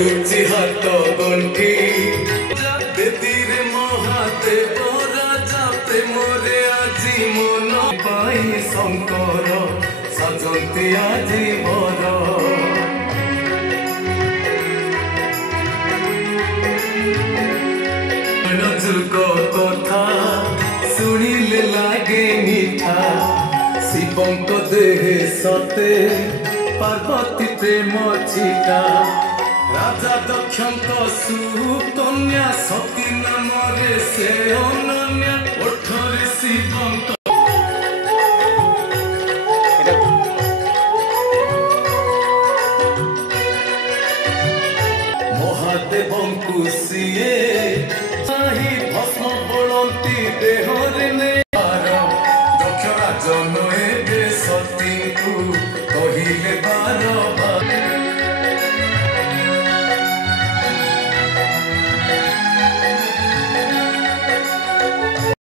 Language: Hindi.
पड़ुची हाथ गंठी बेदीर महादेव राजा प्रेमरे आजी मन पाई शंकर सजंती आजी बर जुग कथा शुणिले लागे मीठा शिवंक देहे सते पार्वती प्रेम छिटा राजा दक्षंक सुकन्या सती नाम से अनन्या ओठरे शिवंक